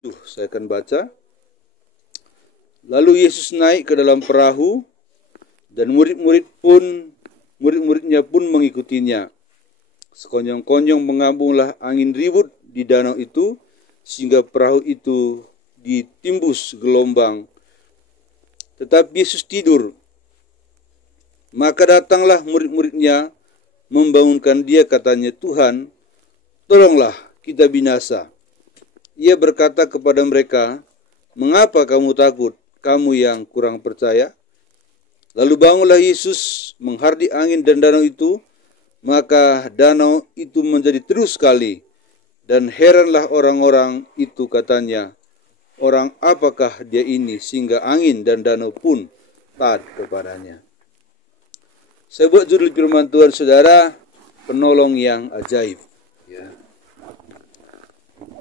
Saya akan baca. Lalu Yesus naik ke dalam perahu dan murid-muridnya pun mengikutinya. Sekonyong-konyong mengambunglah angin ribut di danau itu sehingga perahu itu ditimbus gelombang. Tetapi Yesus tidur. Maka datanglah murid-muridnya membangunkan dia, katanya, "Tuhan, tolonglah, kita binasa." Ia berkata kepada mereka, "Mengapa kamu takut, kamu yang kurang percaya?" Lalu bangunlah Yesus, menghardik angin dan danau itu, maka danau itu menjadi teduh sekali. Dan heranlah orang-orang itu, katanya, "Orang apakah dia ini sehingga angin dan danau pun taat kepadanya?" Saya buat judul firman Tuhan, saudara, penolong yang ajaib. Ya.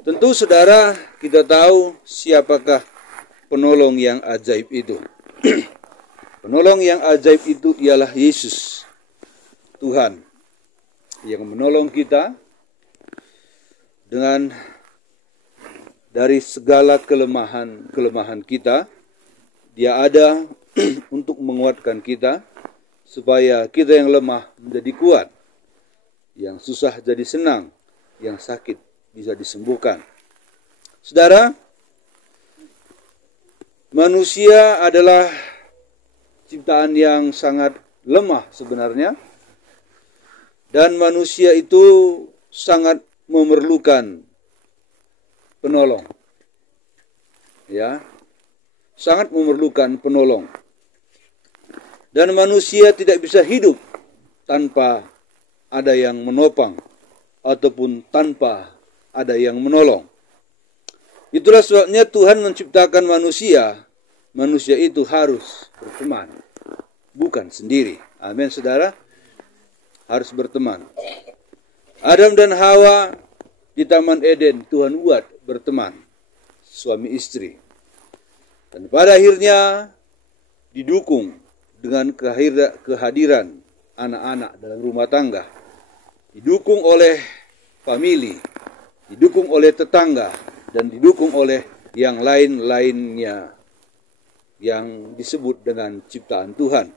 Tentu saudara, kita tahu siapakah penolong yang ajaib itu. Penolong yang ajaib itu ialah Yesus, Tuhan, yang menolong kita dengan dari segala kelemahan kita. Dia ada untuk menguatkan kita, supaya kita yang lemah menjadi kuat, yang susah jadi senang, yang sakit bisa disembuhkan. Saudara, manusia adalah ciptaan yang sangat lemah sebenarnya, dan manusia itu sangat memerlukan penolong. Ya, sangat memerlukan penolong. Dan manusia tidak bisa hidup tanpa ada yang menopang ataupun tanpa ada yang menolong. Itulah sebabnya Tuhan menciptakan manusia. Manusia itu harus berteman, bukan sendiri. Amin, saudara. Harus berteman. Adam dan Hawa di Taman Eden, Tuhan buat berteman, suami istri. Dan pada akhirnya didukung dengan kehadiran anak-anak dalam rumah tangga, didukung oleh famili, didukung oleh tetangga, dan didukung oleh yang lain-lainnya yang disebut dengan ciptaan Tuhan.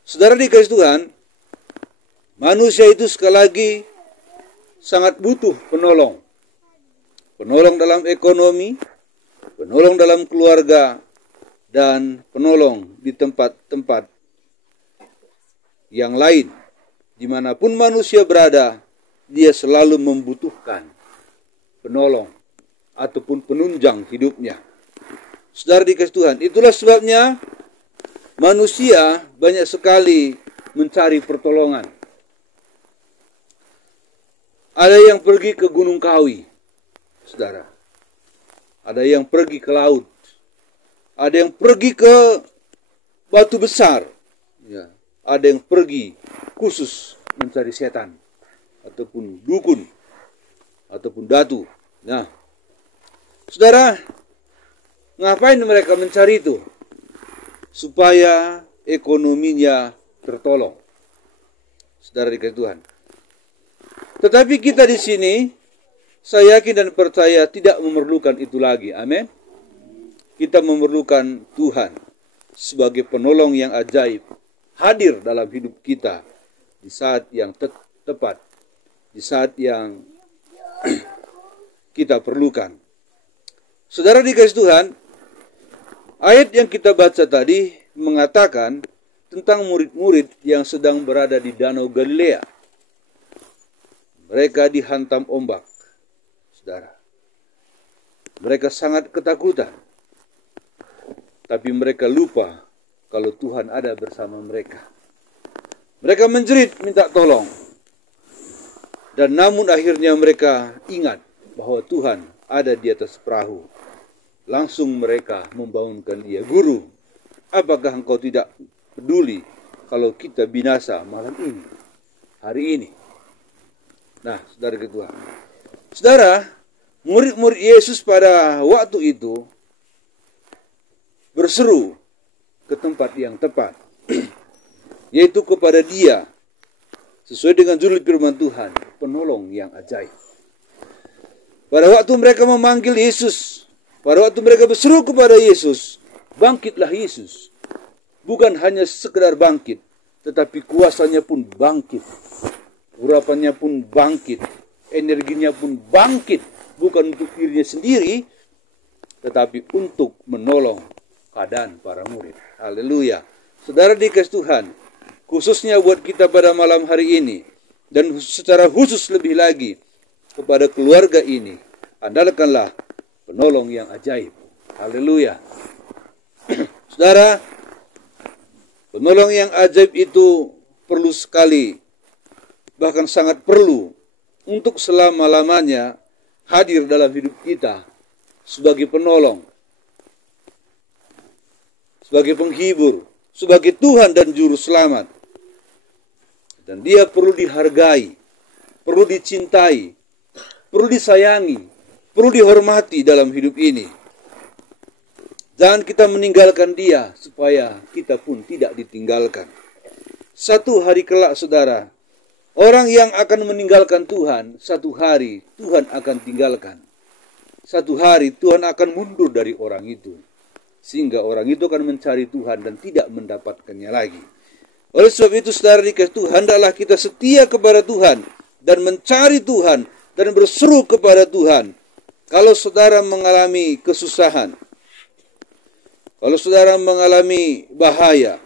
Saudara dikasih Tuhan, manusia itu sekali lagi sangat butuh penolong. Penolong dalam ekonomi, penolong dalam keluarga, dan penolong di tempat-tempat yang lain. Dimanapun manusia berada, dia selalu membutuhkan penolong ataupun penunjang hidupnya. Saudara dikasih Tuhan, itulah sebabnya manusia banyak sekali mencari pertolongan. Ada yang pergi ke Gunung Kawi, saudara. Ada yang pergi ke laut. Ada yang pergi ke batu besar. Ya. Ada yang pergi khusus mencari setan, ataupun dukun, ataupun datu. Nah, saudara, ngapain mereka mencari itu? Supaya ekonominya tertolong. Saudara dikasih Tuhan. Tetapi kita di sini, saya yakin dan percaya tidak memerlukan itu lagi. Amin. Kita memerlukan Tuhan sebagai penolong yang ajaib, hadir dalam hidup kita di saat yang tepat, di saat yang kita perlukan. Saudara dikasih Tuhan, ayat yang kita baca tadi mengatakan tentang murid-murid yang sedang berada di Danau Galilea. Mereka dihantam ombak, saudara. Mereka sangat ketakutan. Tapi mereka lupa kalau Tuhan ada bersama mereka. Mereka menjerit minta tolong. Dan namun akhirnya mereka ingat bahwa Tuhan ada di atas perahu. Langsung mereka membangunkan dia, "Guru, apakah engkau tidak peduli kalau kita binasa malam ini, hari ini?" Nah, saudara ketua. Saudara, murid-murid Yesus pada waktu itu berseru ke tempat yang tepat, yaitu kepada dia, sesuai dengan judul firman Tuhan, penolong yang ajaib. Pada waktu mereka memanggil Yesus, pada waktu mereka berseru kepada Yesus, bangkitlah Yesus. Bukan hanya sekedar bangkit, tetapi kuasanya pun bangkit. Urapannya pun bangkit. Energinya pun bangkit. Bukan untuk dirinya sendiri, tetapi untuk menolong keadaan para murid. Haleluya. Saudara dikasih Tuhan, khususnya buat kita pada malam hari ini, dan secara khusus lebih lagi kepada keluarga ini, andalkanlah penolong yang ajaib. Haleluya. Saudara, penolong yang ajaib itu perlu sekali, bahkan sangat perlu untuk selama-lamanya hadir dalam hidup kita sebagai penolong, sebagai penghibur, sebagai Tuhan dan Juru Selamat. Dan dia perlu dihargai, perlu dicintai, perlu disayangi, perlu dihormati dalam hidup ini. Jangan kita meninggalkan dia supaya kita pun tidak ditinggalkan. Satu hari kelak, saudara, orang yang akan meninggalkan Tuhan, satu hari Tuhan akan tinggalkan. Satu hari Tuhan akan mundur dari orang itu. Sehingga orang itu akan mencari Tuhan dan tidak mendapatkannya lagi. Oleh sebab itu, saudara dikasih Tuhan, hendaklah kita setia kepada Tuhan dan mencari Tuhan dan berseru kepada Tuhan. Kalau saudara mengalami kesusahan, kalau saudara mengalami bahaya,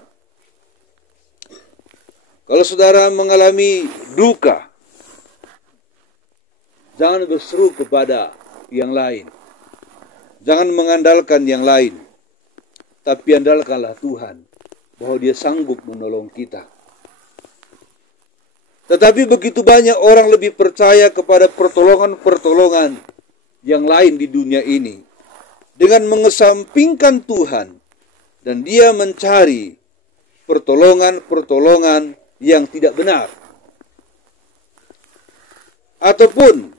kalau saudara mengalami duka, jangan berseru kepada yang lain. Jangan mengandalkan yang lain. Tapi andalkanlah Tuhan, bahwa dia sanggup menolong kita. Tetapi begitu banyak orang lebih percaya kepada pertolongan-pertolongan yang lain di dunia ini, dengan mengesampingkan Tuhan, dan dia mencari pertolongan-pertolongan yang tidak benar. Ataupun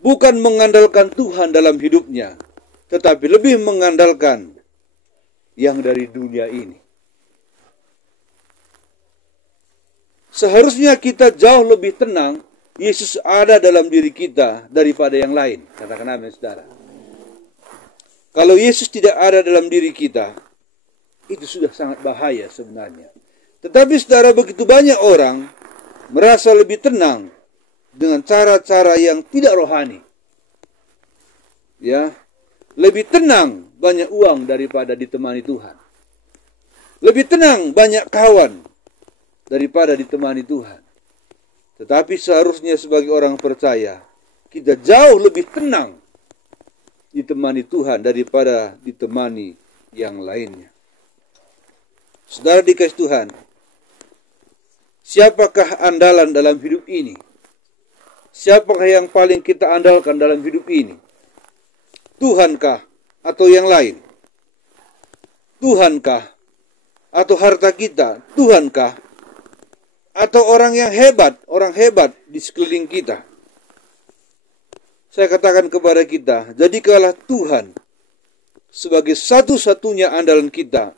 bukan mengandalkan Tuhan dalam hidupnya, tetapi lebih mengandalkan yang dari dunia ini. Seharusnya kita jauh lebih tenang, Yesus ada dalam diri kita daripada yang lain. Katakan amin, saudara. Kalau Yesus tidak ada dalam diri kita, itu sudah sangat bahaya sebenarnya. Tetapi saudara, begitu banyak orang merasa lebih tenang dengan cara-cara yang tidak rohani. Ya, lebih tenang banyak uang daripada ditemani Tuhan. Lebih tenang banyak kawan daripada ditemani Tuhan. Tetapi seharusnya sebagai orang percaya, kita jauh lebih tenang ditemani Tuhan daripada ditemani yang lainnya. Saudara dikasih Tuhan, siapakah andalan dalam hidup ini? Siapakah yang paling kita andalkan dalam hidup ini? Tuhankah atau yang lain? Tuhankah atau harta kita? Tuhankah atau orang yang hebat, orang hebat di sekeliling kita? Saya katakan kepada kita, jadikanlah Tuhan sebagai satu-satunya andalan kita,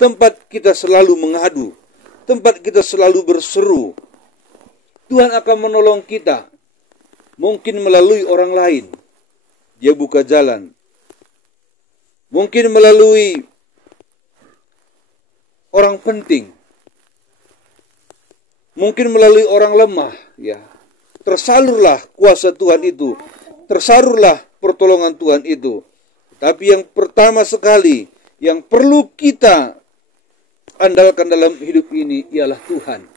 tempat kita selalu mengadu, tempat kita selalu berseru. Tuhan akan menolong kita, mungkin melalui orang lain, dia buka jalan. Mungkin melalui orang penting, mungkin melalui orang lemah, ya. Tersalurlah kuasa Tuhan itu, tersalurlah pertolongan Tuhan itu. Tapi yang pertama sekali, yang perlu kita andalkan dalam hidup ini ialah Tuhan.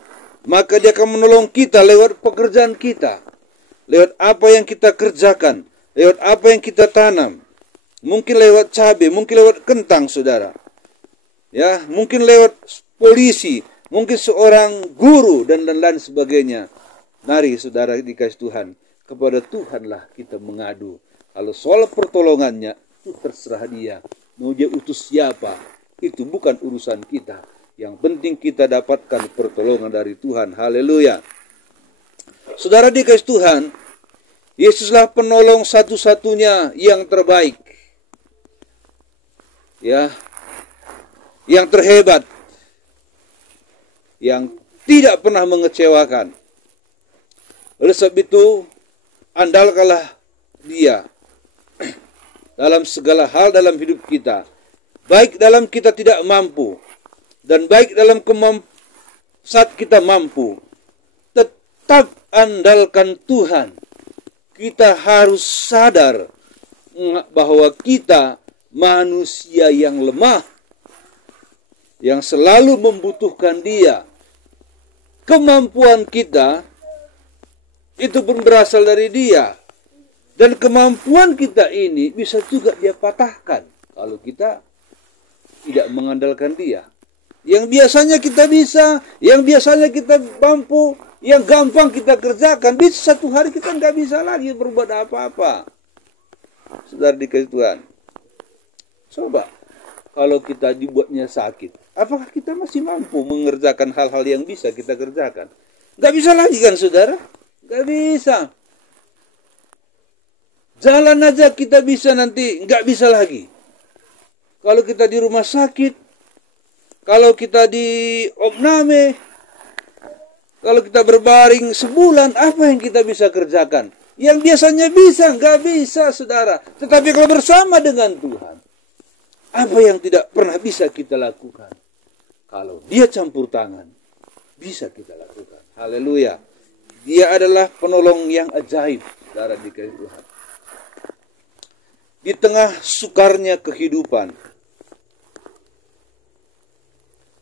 Maka dia akan menolong kita lewat pekerjaan kita, lewat apa yang kita kerjakan, lewat apa yang kita tanam. Mungkin lewat cabai, mungkin lewat kentang, saudara. Ya, mungkin lewat polisi, mungkin seorang guru dan lain sebagainya. Mari saudara dikasih Tuhan, kepada Tuhanlah kita mengadu. Kalau soal pertolongannya, itu terserah dia. Mau dia utus siapa, itu bukan urusan kita. Yang penting kita dapatkan pertolongan dari Tuhan. Haleluya. Saudara dikasih Tuhan, Yesuslah penolong satu-satunya yang terbaik. Ya, yang terhebat, yang tidak pernah mengecewakan. Oleh sebab itu, andalkanlah Dia dalam segala hal dalam hidup kita, baik dalam kita tidak mampu dan baik dalam saat kita mampu, tetap andalkan Tuhan. Kita harus sadar bahwa kita manusia yang lemah, yang selalu membutuhkan Dia. Kemampuan kita itu pun berasal dari Dia. Dan kemampuan kita ini bisa juga Dia patahkan kalau kita tidak mengandalkan Dia. Yang biasanya kita bisa, yang biasanya kita mampu, yang gampang kita kerjakan, bisa satu hari kita nggak bisa lagi berbuat apa-apa. Saudara dikasih Tuhan, coba kalau kita dibuatnya sakit, apakah kita masih mampu mengerjakan hal-hal yang bisa kita kerjakan? Nggak bisa lagi kan saudara? Nggak bisa. Jalan aja kita bisa nanti, nggak bisa lagi. Kalau kita di rumah sakit, kalau kita di opname, kalau kita berbaring sebulan, apa yang kita bisa kerjakan? Yang biasanya bisa, nggak bisa saudara. Tetapi kalau bersama dengan Tuhan, apa yang tidak pernah bisa kita lakukan? Kalau Dia campur tangan, bisa kita lakukan. Haleluya. Dia adalah penolong yang ajaib, saudara dikasih Tuhan. Di tengah sukarnya kehidupan,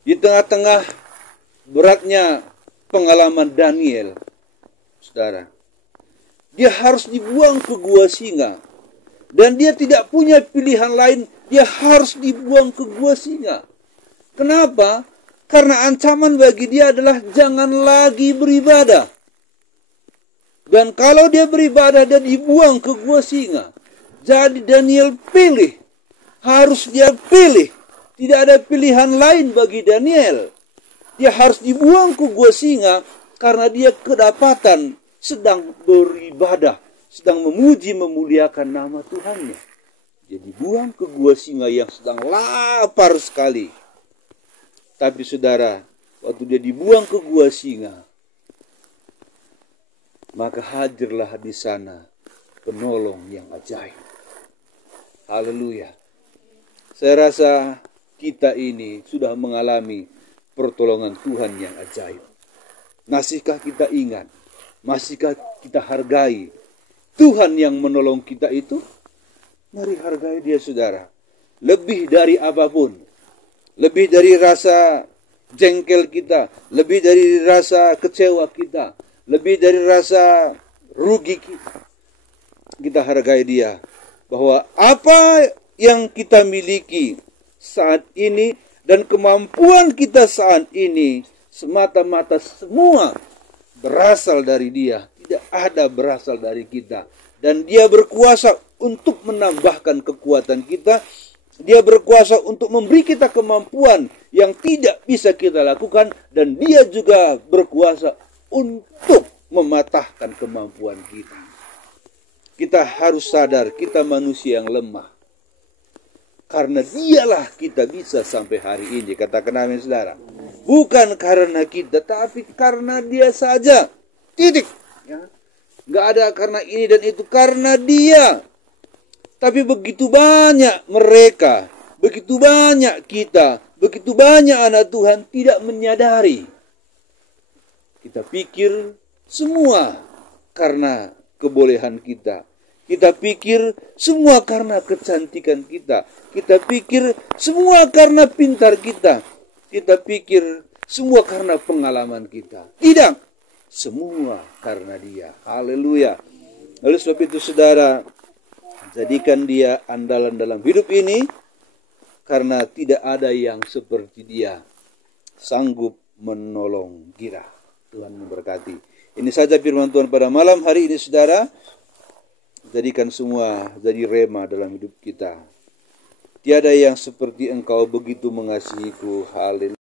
di tengah-tengah beratnya pengalaman Daniel, saudara, dia harus dibuang ke gua singa. Dan dia tidak punya pilihan lain, dia harus dibuang ke gua singa. Kenapa? Karena ancaman bagi dia adalah jangan lagi beribadah. Dan kalau dia beribadah dan dibuang ke gua singa, jadi Daniel pilih. Harus dia pilih. Tidak ada pilihan lain bagi Daniel. Dia harus dibuang ke gua singa karena dia kedapatan sedang beribadah, sedang memuji memuliakan nama Tuhannya. Jadi buang ke gua singa yang sedang lapar sekali. Tapi saudara, waktu dia dibuang ke gua singa, maka hadirlah di sana penolong yang ajaib. Haleluya. Saya rasa kita ini sudah mengalami pertolongan Tuhan yang ajaib. Masihkah kita ingat? Masihkah kita hargai Tuhan yang menolong kita itu? Mari hargai Dia saudara. Lebih dari apapun. Lebih dari rasa jengkel kita. Lebih dari rasa kecewa kita. Lebih dari rasa rugi kita. Kita hargai Dia. Bahwa apa yang kita miliki saat ini dan kemampuan kita saat ini semata-mata semua berasal dari Dia. Tidak ada berasal dari kita. Dan Dia berkuasa untuk menambahkan kekuatan kita. Dia berkuasa untuk memberi kita kemampuan yang tidak bisa kita lakukan. Dan Dia juga berkuasa untuk mematahkan kemampuan kita. Kita harus sadar kita manusia yang lemah. Karena Dialah kita bisa sampai hari ini. Katakan amin saudara. Bukan karena kita, tapi karena Dia saja. Titik. Ya. Nggak ada karena ini dan itu. Karena Dia. Tapi begitu banyak mereka. Begitu banyak kita. Begitu banyak anak Tuhan tidak menyadari. Kita pikir semua karena kebolehan kita. Kita pikir semua karena kecantikan kita. Kita pikir semua karena pintar kita. Kita pikir semua karena pengalaman kita. Tidak. Semua karena Dia. Haleluya. Lalu sebab itu saudara, jadikan Dia andalan dalam hidup ini. Karena tidak ada yang seperti Dia sanggup menolong kita. Tuhan memberkati. Ini saja firman Tuhan pada malam hari ini saudara. Jadikan semua jadi rema dalam hidup kita. Tiada yang seperti Engkau begitu mengasihiku. Haleluya.